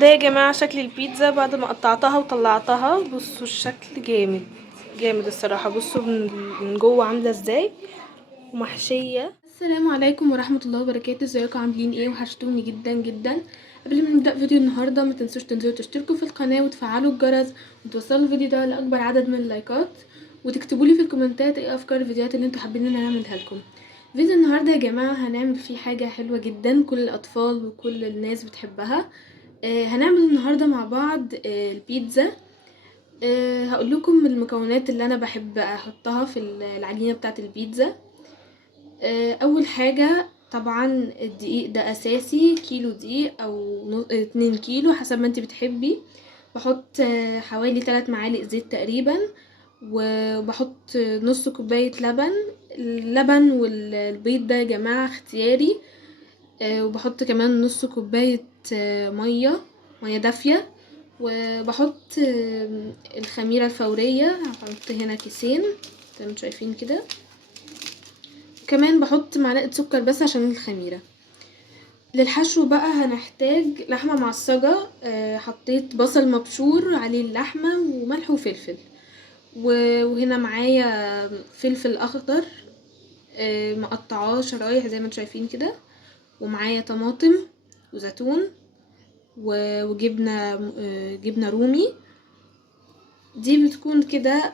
ده يا جماعة شكل البيتزا بعد ما قطعتها وطلعتها. بصوا الشكل جامد جامد الصراحة. بصوا من جوه عاملة ازاي ومحشية. السلام عليكم ورحمة الله وبركاته. ازيكم عاملين ايه؟ وحشتوني جدا جدا. قبل ما نبدأ فيديو النهاردة ما تنسوش تنزلوا تشتركوا في القناة وتفعلوا الجرس وتوصلوا الفيديو ده لأكبر عدد من اللايكات، وتكتبوا لي في الكومنتات ايه افكار الفيديوهات اللي انتوا حابين ان انا اعملها لكم. فيديو النهارده يا جماعة هنعمل فيه حاجة حلوة جدا كل الأطفال وكل الناس بتحبها. هنعمل النهارده مع بعض البيتزا. هقول لكم المكونات اللي انا بحب احطها في العجينه بتاعه البيتزا. اول حاجه طبعا الدقيق ده اساسي، كيلو دقيق او 2 كيلو حسب ما انت بتحبي. بحط حوالي 3 معالق زيت تقريبا، وبحط نص كوبايه لبن. اللبن والبيض ده يا جماعه اختياري. وبحط كمان نص كوبايه ميه دافيه. وبحط الخميرة الفورية، هحط هنا كيسين زي ما انتوا شايفين كده. كمان بحط معلقة سكر بس عشان الخميرة. للحشو بقى هنحتاج لحمة معصجة. حطيت بصل مبشور عليه اللحمة وملح وفلفل. وهنا معايا فلفل اخضر مقطعاه شرايح زي ما انتوا شايفين كده. ومعايا طماطم وزيتون وجبنة جبنة رومي. دي بتكون كده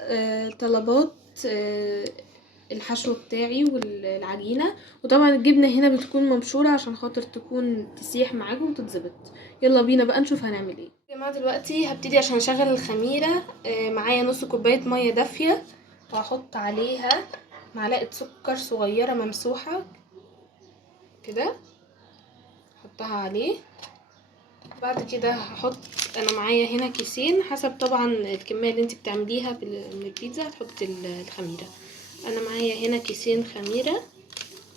طلبات الحشو بتاعي والعجينة. وطبعا الجبنة هنا بتكون مبشورة عشان خاطر تكون تسيح معاكم وتتظبط. يلا بينا بقى نشوف هنعمل ايه يا جماعة. دلوقتي هبتدي عشان اشغل الخميرة. معايا نص كوباية مية دافية، وهحط عليها معلقة سكر صغيرة ممسوحة كده، احطها عليه. بعد كده هحط، انا معايا هنا كيسين حسب طبعا الكميه اللي انت بتعمليها من البيتزا هتحطي الخميره. انا معايا هنا كيسين خميره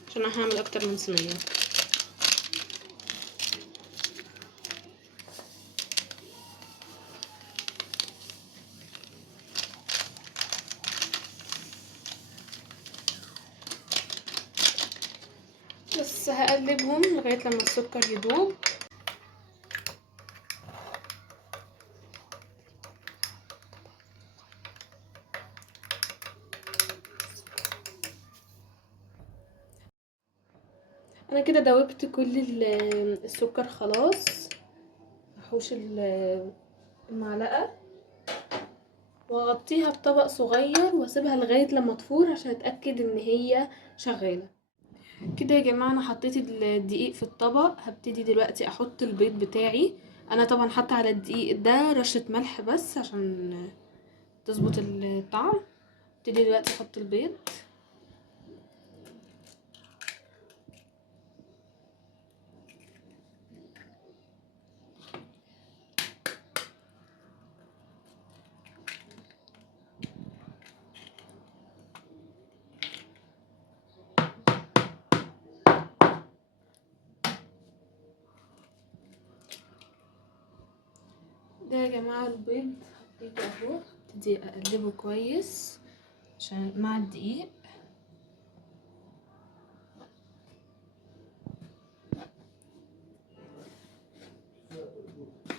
عشان انا هعمل اكتر من صينيه. بس هقلبهم لغايه لما السكر يدوب. انا كده دوبت كل السكر خلاص. هحوش المعلقه واغطيها بطبق صغير واسيبها لغايه لما تفور عشان اتاكد ان هي شغاله كده. يا جماعه انا حطيت الدقيق في الطبق. هبتدي دلوقتي احط البيض بتاعي. انا طبعا حاطه على الدقيق ده رشه ملح بس عشان تظبط الطعم. ابتدي دلوقتي احط البيض. ده يا جماعه البيض حطيته اهو. ابتدي اقلبه كويس عشان مع الدقيق.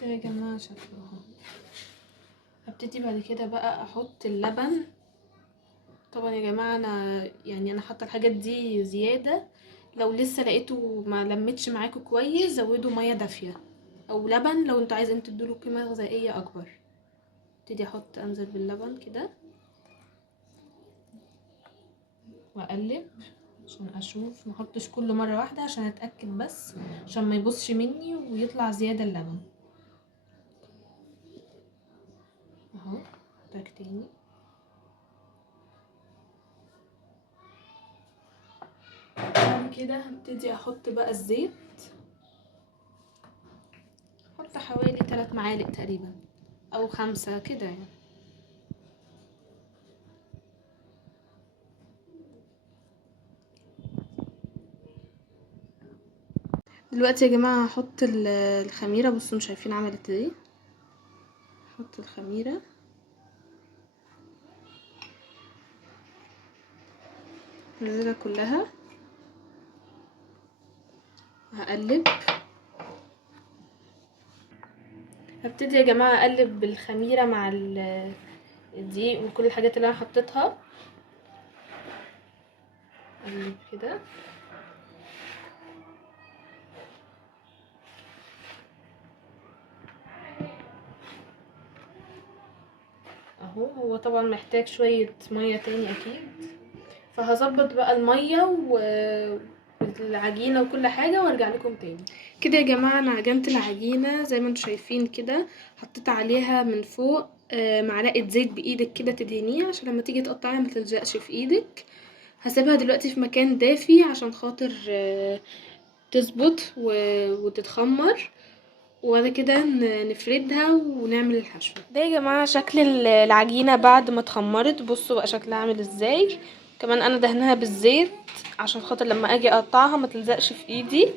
ده يا جماعه شكله اهو. هبتدي بعد كده بقى احط اللبن. طبعا يا جماعه انا حاطه الحاجات دي زياده. لو لسه لقيته ما لمتش معاكم كويس زودوا ميه دافيه او لبن لو انتوا عايزين تدوله قيمه غذائيه اكبر. ابتدي انزل باللبن كده واقلب عشان اشوف، ما احطش كله مره واحده عشان اتاكد بس عشان ما يبصش مني ويطلع زياده اللبن اهو. احتاج تاني. بعد كده هبتدي احط بقى الزيت. احط حوالي 3 معالق تقريبا او 5 كده يعني. دلوقتي يا جماعه هحط الخميره. بصوا انتوا شايفين عملت ايه. احط الخميره نزلها كلها. هقلب. هبتدي يا جماعه اقلب بالخميره مع الدقيق وكل الحاجات اللي انا حطيتها، اقلب كده اهو. هو طبعا محتاج شويه ميه تاني اكيد، فهظبط بقى الميه والعجينه وكل حاجه وارجع لكم تاني. كده يا جماعه انا عجنت العجينه زي ما انتم شايفين كده، حطيت عليها من فوق معلقه زيت بايدك كده تدهنيها عشان لما تيجي تقطعيها ما تلزقش في ايدك. هسيبها دلوقتي في مكان دافي عشان خاطر تظبط وتتخمر، وبعد كده نفردها ونعمل الحشو. ده يا جماعه شكل العجينه بعد ما اتخمرت، بصوا بقى شكلها عامل ازاي. كمان انا دهنها بالزيت عشان خاطر لما اجي اقطعها ما تلزقش في ايدي.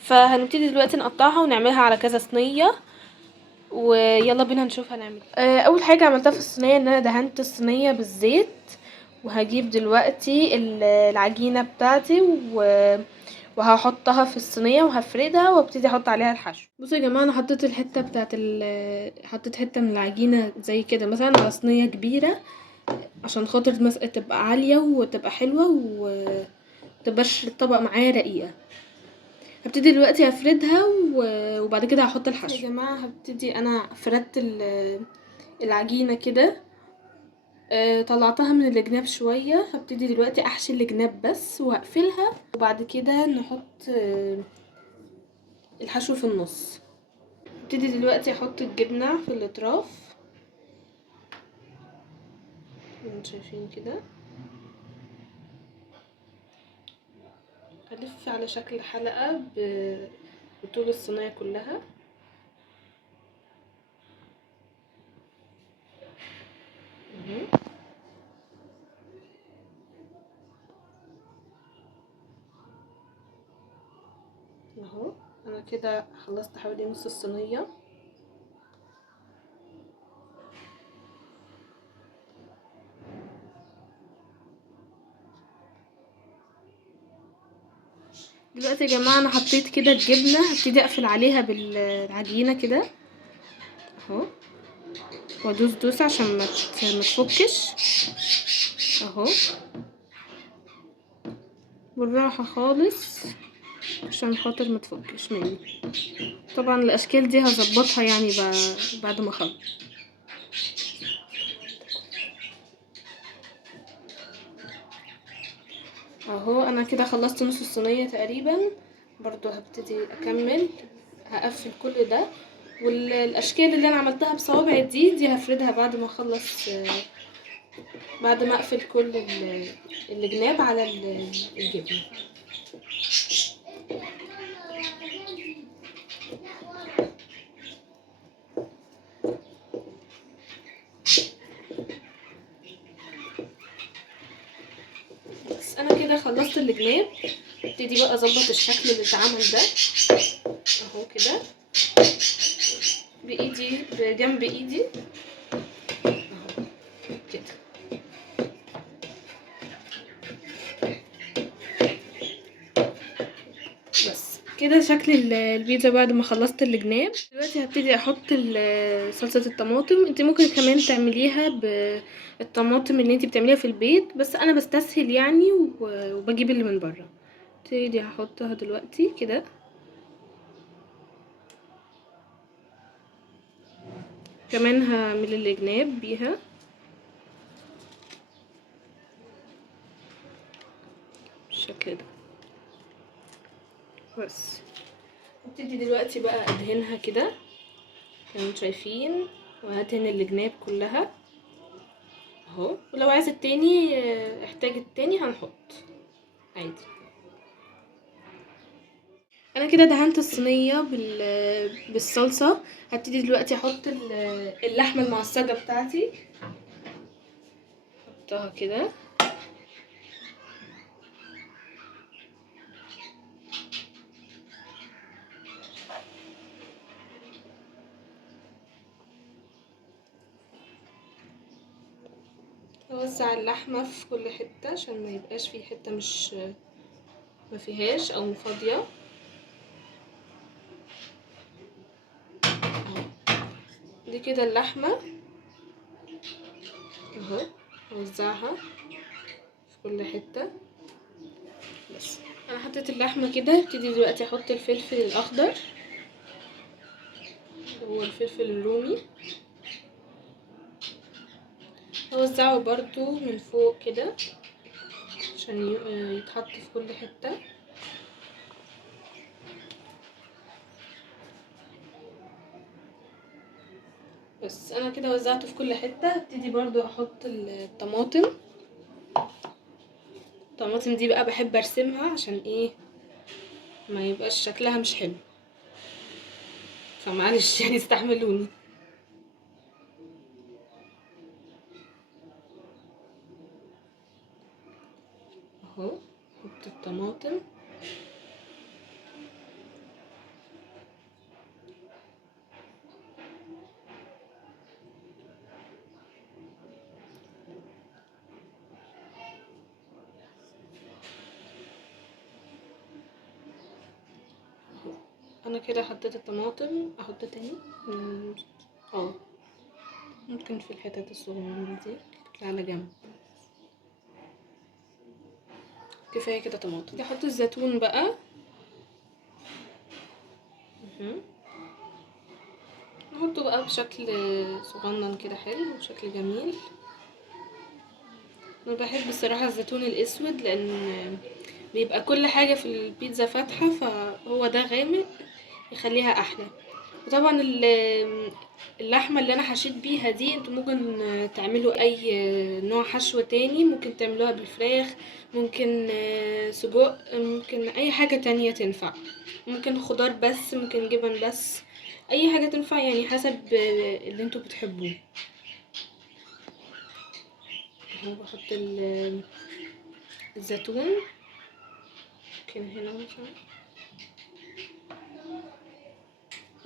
فهنبتدي دلوقتي نقطعها ونعملها على كذا صينيه، ويلا بينا نشوف هنعمل اول حاجه عملتها في الصينيه ان انا دهنت الصينيه بالزيت. وهجيب دلوقتي العجينه بتاعتي وهحطها في الصينيه وهفردها وابتدي احط عليها الحشو. بصوا يا جماعه انا حطيت الحته بتاعت حطيت حته من العجينه زي كده مثلا على صينيه كبيره عشان خاطر تبقى عاليه وتبقى حلوه ومتبقاش الطبق معايا رقيقه. هبتدي دلوقتي افردها وبعد كده هحط الحشو. يا جماعه هبتدي انا فردت العجينه كده، طلعتها من الجناب شويه. هبتدي دلوقتي احشي الجناب بس وهقفلها، وبعد كده نحط الحشو في النص. هبتدي دلوقتي احط الجبنه في الاطراف زي ما انتم شايفين كده، هلف على شكل حلقه بطول الصينيه كلها. اهو انا كده خلصت حوالي نص الصينيه. دلوقتي يا جماعه انا حطيت كده الجبنه، هبتدي اقفل عليها بالعجينه كده اهو، وادوس دوس عشان ما تفكش اهو، بالراحه خالص عشان خاطر ما تفكش مني. طبعا الاشكال دي هظبطها يعني بعد ما اخلص اهو. انا كده خلصت نص الصينيه تقريبا، برضو هبتدي اكمل، هقفل كل ده. والاشكال اللي انا عملتها بصوابع دي هفردها بعد ما اخلص، بعد ما اقفل كل الجناب على الجبنه. بس انا كده خلصت الجناب، ابتدي بقى اظبط الشكل اللي اتعمل ده اهو كده بايدي بجنب ايدي اهو كده. بس كده شكل البيتزا بعد ما خلصت الجناب. دلوقتي هبتدي احط صلصه الطماطم. انت ممكن كمان تعمليها بالطماطم اللي انت بتعمليها في البيت، بس انا بستسهل يعني وبجيب اللي من بره. ابتدي هحطها دلوقتي كده، كمان هعمل الجناب بيها بالشكل ده. بس ابتدي دلوقتي بقى ادهنها كده زي ما انتم شايفين، وهدهن الجناب كلها اهو. ولو عايزه التاني احتاج التاني هنحط عادي. انا كده دهنت الصينيه بالصلصه. هبتدي دلوقتي احط اللحمه المعصجه بتاعتي، احطها كده اوزع اللحمه في كل حته عشان ما يبقاش في حته مش ما فيهاش او فاضيه اهو. دي كده اللحمة اهو، هوزعها في كل حتة. بس انا حطيت اللحمة كده، ابتدي دلوقتي احط الفلفل الاخضر، هو الفلفل الرومي، هوزعه برضو من فوق كده عشان يتحط في كل حتة. بس انا كده وزعته في كل حتة. ابتدي برضو احط الطماطم. الطماطم دي بقى بحب ارسمها عشان ايه ما يبقاش شكلها مش حلو، فمعلش يعني استحملوني. اهو احط الطماطم، انا كده حطيت الطماطم. احط تاني ممكن في الحتت الصغيرة دي تطلع على جنب. كفايه كده طماطم. احط الزيتون بقى. نحطه بقى بشكل صغنن كده حلو وشكل جميل. انا بحب الصراحه الزيتون الاسود لان بيبقى كل حاجه في البيتزا فاتحه، فهو ده غامق يخليها احلى. وطبعا اللحمه اللي انا حشيت بيها دي انتوا ممكن تعملوا اي نوع حشو تاني، ممكن تعملوها بالفراخ، ممكن سجق، ممكن اي حاجه تانية تنفع، ممكن خضار بس، ممكن جبن بس، اي حاجه تنفع يعني حسب اللي انتوا بتحبوه. اهو بحط الزيتون ممكن هنا مثلا.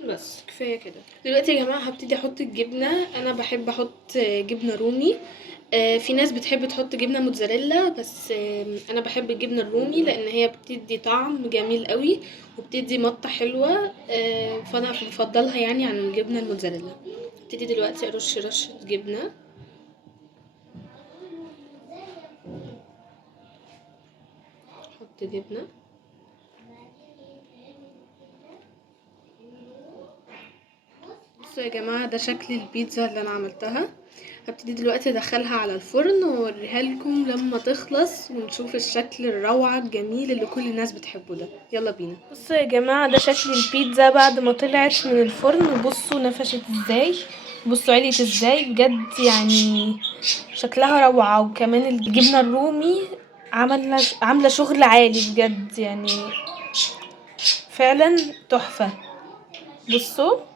بس كفايه كده. دلوقتي يا جماعه هبتدي احط الجبنه. انا بحب احط جبنه رومي. في ناس بتحب تحط جبنه موتزاريلا، بس انا بحب الجبنه الرومي لان هي بتدي طعم جميل قوي وبتدي مطه حلوه، فانا بفضلها يعني عن الجبنه الموتزاريلا. ابتدي دلوقتي ارش رشه جبنه. احط جبنه. بصوا يا جماعه ده شكل البيتزا اللي انا عملتها. هبتدي دلوقتي ادخلها على الفرن واوريها لكم لما تخلص ونشوف الشكل الروعه الجميل اللي كل الناس بتحبه ده. يلا بينا. بصوا يا جماعه ده شكل البيتزا بعد ما طلعت من الفرن. بصوا نفشت ازاي، بصوا عليت ازاي بجد، يعني شكلها روعه. وكمان الجبنه الرومي عامله شغل عالي بجد، يعني فعلا تحفه. بصوا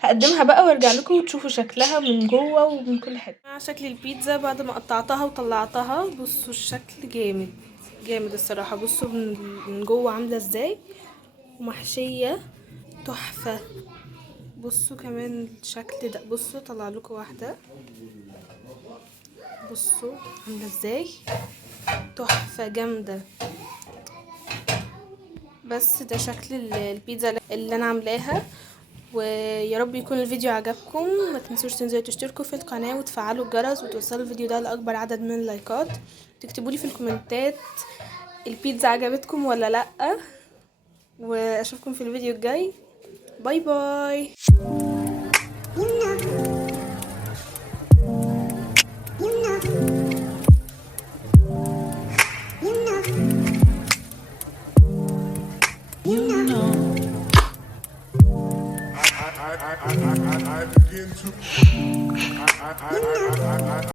هقدمها بقى وارجع لكم وتشوفوا شكلها من جوه ومن كل حته. مع شكل البيتزا بعد ما قطعتها وطلعتها، بصوا الشكل جامد جامد الصراحه. بصوا من جوه عامله ازاي ومحشيه تحفه. بصوا كمان الشكل ده. بصوا طلع لكم واحده، بصوا عامله ازاي تحفه جامده. بس ده شكل البيتزا اللي انا عاملاها. ويا رب يكون الفيديو عجبكم. ما تنسوش تنزلوا تشتركوا في القناة وتفعلوا الجرس وتوصلوا الفيديو ده لأكبر عدد من اللايكات. تكتبوا لي في الكومنتات البيتزا عجبتكم ولا لأ. واشوفكم في الفيديو الجاي. باي باي. I begin to